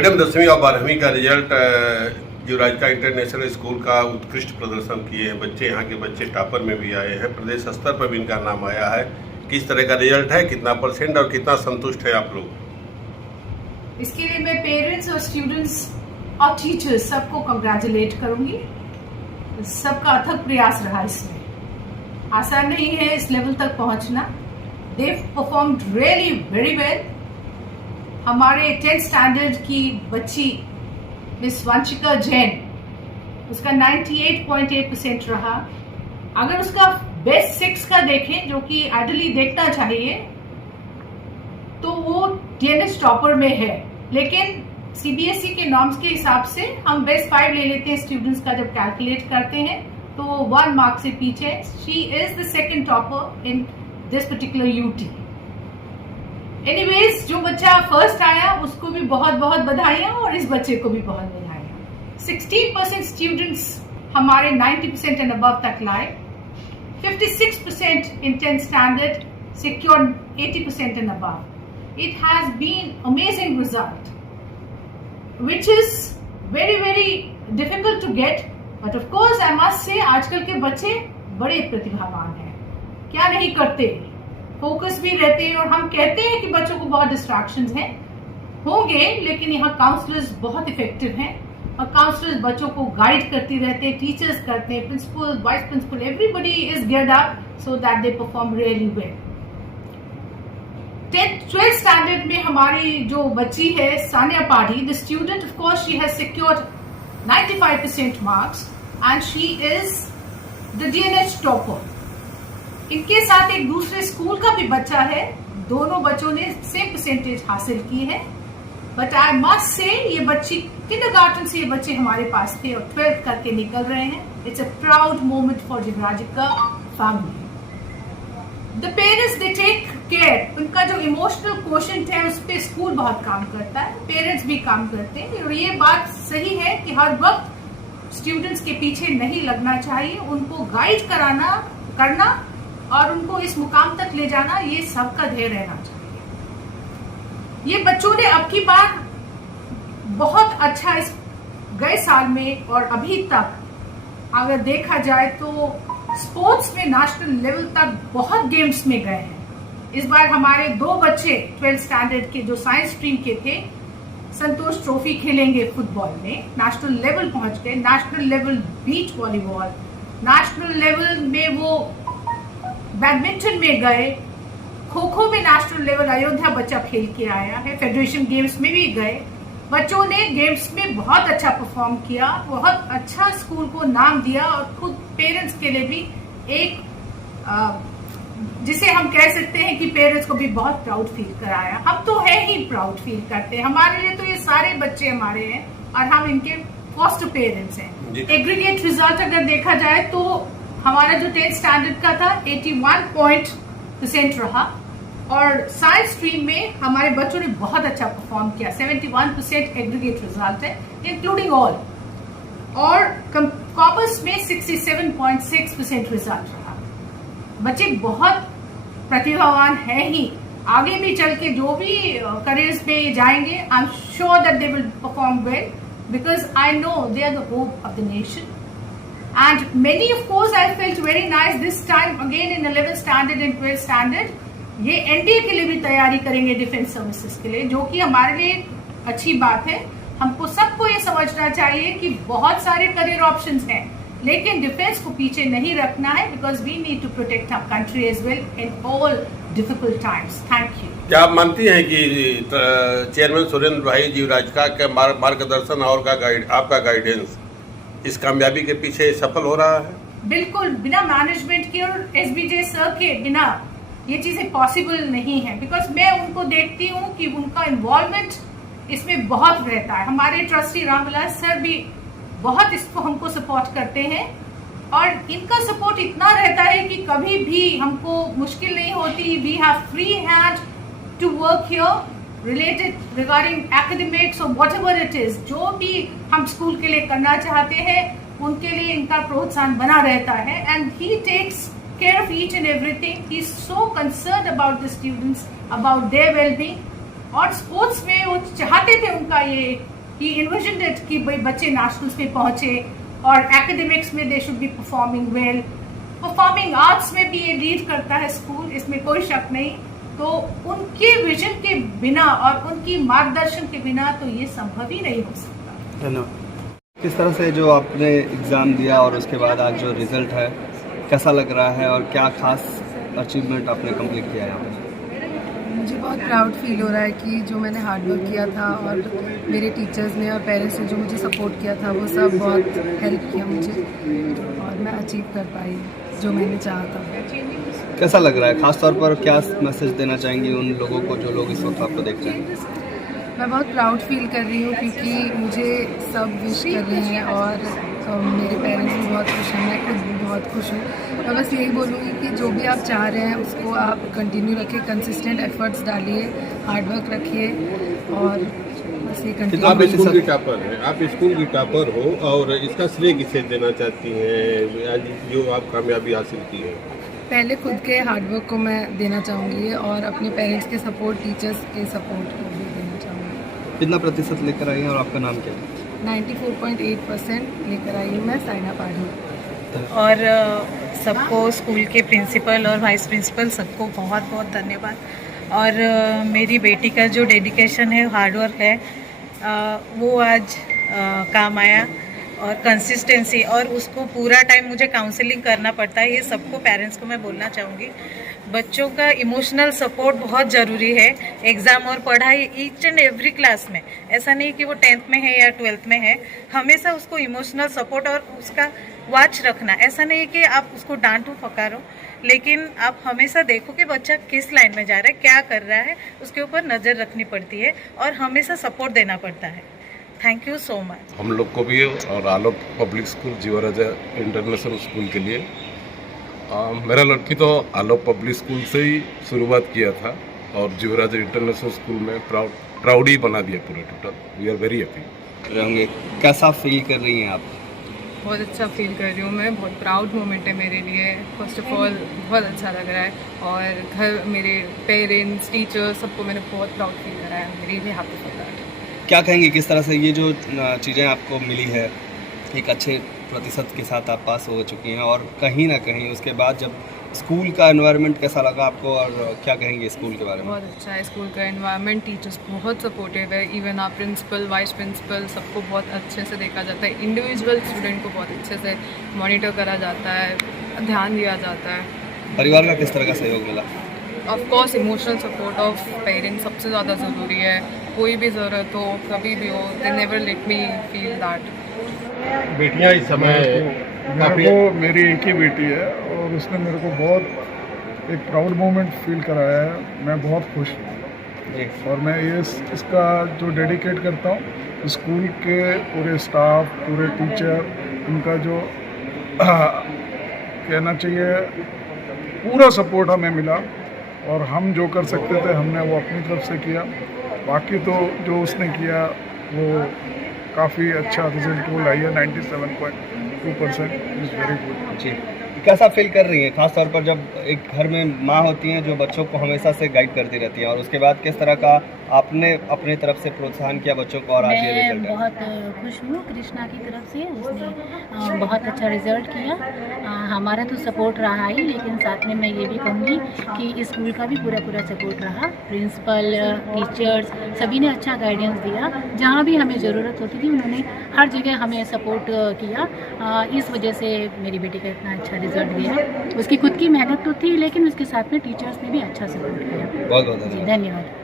Madam 10वीं और 12वीं का रिजल्ट युवराज का इंटरनेशनल स्कूल का उत्कृष्ट प्रदर्शन किए हैं बच्चे। यहाँ के बच्चे टॉपर में भी आए हैं, प्रदेश स्तर पर भी इनका नाम आया है। किस तरह का रिजल्ट है, कितना परसेंट और कितना संतुष्ट है आप लोग? इसके लिए मैं पेरेंट्स और स्टूडेंट्स और टीचर्स सबको कंग्रेचुलेट करूंगी। सबका अथक प्रयास रहा इसमें। आसान नहीं है इस लेवल तक पहुंचना। They performed really very well. हमारे 10th स्टैंडर्ड की बच्ची मिस वंशिका जैन, उसका 98.8% रहा। अगर उसका बेस्ट 6 का देखें, जो कि आइडियली देखना चाहिए, तो वो DNS टॉपर में है। लेकिन CBSE के नॉर्म्स के हिसाब से हम बेस्ट 5 ले लेते हैं स्टूडेंट्स का। जब कैलकुलेट करते हैं तो 1 मार्क से पीछे। She is the second topper in this particular UT। Anyways, जो बच्चा फर्स्ट आया उसको भी बहुत बहुत बधाइयां और इस बच्चे को भी बहुत बधाइयां। 16% स्टूडेंट्स हमारे 90% एंड अबव तक लाए। 56% इन 10th standard secured 80% and above. It has been amazing result, which is very very difficult to get. But of course I must say आजकल के बच्चे बड़े प्रतिभावान हैं, क्या नहीं करते, फोकस भी रहते हैं। और हम कहते हैं कि बच्चों को बहुत डिस्ट्रैक्शंस हैं, होंगे, लेकिन यहाँ काउंसलर्स बहुत इफेक्टिव हैं और काउंसलर्स बच्चों को गाइड करती रहते हैं, टीचर्स करते हैं, principal, vice principal, everybody is geared up so that they perform really well. 12th standard में हमारी जो बच्ची है Sania Padhi, the student, of course she has secured 95% marks and she is the DNS topper. इनके साथ एक दूसरे स्कूल का भी बच्चा है, दोनों बच्चों ने सेम परसेंटेज हासिल की है। बट आई मस्ट से ये बच्ची किंडरगार्टन से ये बच्चे हमारे पास थे और 12th करके निकल रहे हैं। It's a proud moment for युवराजिका family. The parents they take care. उनका जो इमोशनल क्वोशंट है उस पर स्कूल बहुत काम करता है, पेरेंट्स भी काम करते हैं। और ये बात सही है कि हर वक्त स्टूडेंट्स के पीछे नहीं लगना चाहिए, उनको गाइड करना और उनको इस मुकाम तक ले जाना, ये सबका ध्येय रहना चाहिए। ये बच्चों ने अब की बार बहुत अच्छा इस गए साल में और अभी तक अगर देखा जाए तो स्पोर्ट्स में नेशनल लेवल तक बहुत गेम्स में गए हैं। इस बार हमारे 2 बच्चे 12th स्टैंडर्ड के जो साइंस स्ट्रीम के थे, संतोष ट्रॉफी खेलेंगे फुटबॉल में, नेशनल लेवल पहुंच गए। National level beach volleyball, national level में वो बैडमिंटन में गए, खो खो में नेशनल लेवल अयोध्या बच्चा खेल के आया है, फेडरेशन गेम्स में भी गए। बच्चों ने गेम्स में बहुत अच्छा परफॉर्म किया, बहुत अच्छा स्कूल को नाम दिया और खुद पेरेंट्स के लिए भी एक जिसे हम कह सकते हैं कि पेरेंट्स को भी बहुत प्राउड फील कराया। हम तो है ही प्राउड फील करते हैं, हमारे लिए तो ये सारे बच्चे हमारे हैं और हम इनके फर्स्ट पेरेंट्स हैं। एग्रीगेट रिजल्ट अगर देखा जाए तो हमारा जो 10th स्टैंडर्ड का था 81% रहा और साइंस स्ट्रीम में हमारे बच्चों ने बहुत अच्छा परफॉर्म किया। 71% एग्रीगेट रिजल्ट है इंक्लूडिंग ऑल। और कॉमर्स में 67.6% रिजल्ट रहा। बच्चे बहुत प्रतिभावान है ही, आगे भी चल के जो भी करियर्स में जाएंगे, I am sure that they will perform well because I know they are the hope of the nation. And many, of course, I felt very nice this time again in 11th standard and 12th standard. ये NDA के लिए भी तैयारी करेंगे, defence services के लिए, जो कि हमारे लिए अच्छी बात है। हमको सबको ये समझना चाहिए कि बहुत सारे करियर ऑप्शंस हैं, लेकिन डिफेंस को पीछे नहीं रखना है because we need to protect our country as well in all difficult times. Thank you. क्या आप मानती हैं कि चेयरमैन सुरेंद्र भाई युवराजिका के मार्गदर्शन और आपका गाइडेंस इस कामयाबी के पीछे सफल हो रहा है? बिल्कुल, बिना मैनेजमेंट के और SBJ सर के बिना ये चीजें पॉसिबल नहीं है। बिकॉज मैं उनको देखती हूँ कि उनका इन्वॉल्वमेंट इसमें बहुत रहता है। हमारे ट्रस्टी रामविलास सर भी बहुत इसको हमको सपोर्ट करते हैं और इनका सपोर्ट इतना रहता है कि कभी भी हमको मुश्किल नहीं होती। We have free hand to work here related regarding academics or whatever it is, जो भी हम स्कूल के लिए करना चाहते हैं उनके लिए इनका प्रोत्साहन बना रहता है। and he takes care of each and everything. He is so concerned about the students, about their well-being. और स्पोर्ट्स में वो चाहते थे उनका ये he envisioned it कि भाई बच्चे नेशनल्स में पहुंचे और एकेडमिक्स में they should be performing well, performing arts में भी ये लीड करता है स्कूल, इसमें कोई शक नहीं। तो उनके विजन के बिना और उनकी मार्गदर्शन के बिना तो ये संभव ही नहीं हो सकता। धन्यवाद। किस तरह से जो आपने एग्ज़ाम दिया और उसके बाद आज जो रिज़ल्ट है कैसा लग रहा है और क्या खास अचीवमेंट आपने कंप्लीट किया है यहाँ पर? मुझे बहुत प्राउड फील हो रहा है कि जो मैंने हार्ड वर्क किया था और मेरे टीचर्स ने और पेरेंट्स ने जो मुझे सपोर्ट किया था वो सब बहुत हेल्प किया मुझे और मैं अचीव कर पाई जो मैंने चाहा था। कैसा लग रहा है? खास तौर पर क्या मैसेज देना चाहेंगी उन लोगों को जो लोग इस वक्त आपको देख रहे हैं? मैं बहुत प्राउड फील कर रही हूँ क्योंकि मुझे सब विश कर रहे हैं और मेरे पेरेंट्स भी बहुत खुश हैं, मैं खुद भी बहुत खुश हूँ। मैं बस यही बोलूँगी कि जो भी आप चाह रहे हैं उसको आप कंटिन्यू रखिए, कंसिस्टेंट एफर्ट्स डालिए, हार्ड वर्क रखिए और बस ये कंटिन्यू। आप स्कूल की टॉपर हैं, आप स्कूल की टॉपर हो और इसका श्रेय किसे देना चाहती हैं आज जो आप कामयाबी हासिल की है? पहले खुद के हार्ड वर्क को मैं देना चाहूँगी और अपने पेरेंट्स के सपोर्ट, टीचर्स के सपोर्ट को भी देना चाहूँगी। कितना प्रतिशत लेकर आई हैं और आपका नाम क्या है? 94.8% लेकर आई हूँ मैं, साइना पाढ़ी। और सबको स्कूल के प्रिंसिपल और वाइस प्रिंसिपल सबको बहुत बहुत धन्यवाद। और मेरी बेटी का जो डेडिकेशन है, हार्ड वर्क है, वो आज काम आया और कंसिस्टेंसी, और उसको पूरा टाइम मुझे काउंसलिंग करना पड़ता है। ये सबको पेरेंट्स को मैं बोलना चाहूँगी, बच्चों का इमोशनल सपोर्ट बहुत ज़रूरी है। एग्ज़ाम और पढ़ाई ईच एंड एवरी क्लास में, ऐसा नहीं कि वो 10th में है या 12th में है, हमेशा उसको इमोशनल सपोर्ट और उसका वॉच रखना। ऐसा नहीं कि आप उसको डांटो फकारो, लेकिन आप हमेशा देखो कि बच्चा किस लाइन में जा रहा है, क्या कर रहा है, उसके ऊपर नज़र रखनी पड़ती है और हमेशा सपोर्ट देना पड़ता है। Thank you so much. हम लोग को भी और आलोक पब्लिक स्कूल, जीवराजा इंटरनेशनल स्कूल के लिए मेरा लड़की तो आलोक पब्लिक स्कूल से ही शुरुआत किया था और जीवराजा इंटरनेशनल स्कूल में प्राउड ही बना दिया पूरे total. We are very happy. होंगे कैसा फील कर रही हैं आप? बहुत अच्छा फील कर रही हूँ मैं, बहुत प्राउड मोमेंट है मेरे लिए। फर्स्ट ऑफ ऑल बहुत अच्छा लग रहा है और घर मेरे पेरेंट्स, टीचर्स, सबको मैंने बहुत प्राउड फील करा है। मेरी भी हैप्पी फॉर दैट। क्या कहेंगे किस तरह से ये जो चीज़ें आपको मिली है, एक अच्छे प्रतिशत के साथ आप पास हो चुकी हैं और कहीं ना कहीं उसके बाद जब स्कूल का एनवायरनमेंट कैसा लगा आपको और क्या कहेंगे स्कूल के बारे में? बहुत अच्छा है स्कूल का एनवायरनमेंट, टीचर्स बहुत सपोर्टिव है, इवन आप प्रिंसिपल, वाइस प्रिंसिपल, सबको बहुत अच्छे से देखा जाता है। इंडिविजुअल स्टूडेंट को बहुत अच्छे से मॉनिटर करा जाता है, ध्यान दिया जाता है। परिवार का किस तरह का सहयोग मिला? Of course emotional support of parents सबसे ज़्यादा ज़रूरी है। कोई भी ज़रूरत हो, कभी भी हो, they never let me feel that. बेटियां इस समय काफी, मेरी एक ही बेटी है और उसने मेरे को बहुत एक प्राउड मोमेंट फील कराया है। मैं बहुत खुश हूँ जी। और मैं ये इसका जो डेडिकेट करता हूँ स्कूल के पूरे स्टाफ, पूरे टीचर, उनका जो कहना चाहिए पूरा सपोर्ट हमें मिला और हम जो कर सकते थे हमने वो अपनी तरफ से किया। बाकी तो जो उसने किया वो काफ़ी अच्छा रिजल्ट वो लाई है, 97.2%, इज़ वेरी गुड। जी, कैसा फील कर रही है खास तौर पर जब एक घर में माँ होती हैं जो बच्चों को हमेशा से गाइड करती रहती हैं और उसके बाद किस तरह का आपने अपनी तरफ से प्रोत्साहन किया बच्चों को और आज ये रिजल्ट है? बहुत खुश हूँ कृष्णा की तरफ से, उसने बहुत अच्छा रिजल्ट किया। हमारा तो सपोर्ट रहा ही, लेकिन साथ में मैं ये भी कहूँगी कि स्कूल का भी पूरा सपोर्ट रहा। प्रिंसिपल, टीचर्स सभी ने अच्छा गाइडेंस दिया। जहाँ भी हमें ज़रूरत होती थी उन्होंने हर जगह हमें सपोर्ट किया। इस वजह से मेरी बेटी का इतना अच्छा रिजल्ट गया। उसकी खुद की मेहनत तो थी, लेकिन उसके साथ में टीचर्स ने भी अच्छा सपोर्ट किया। बहुत बहुत धन्यवाद।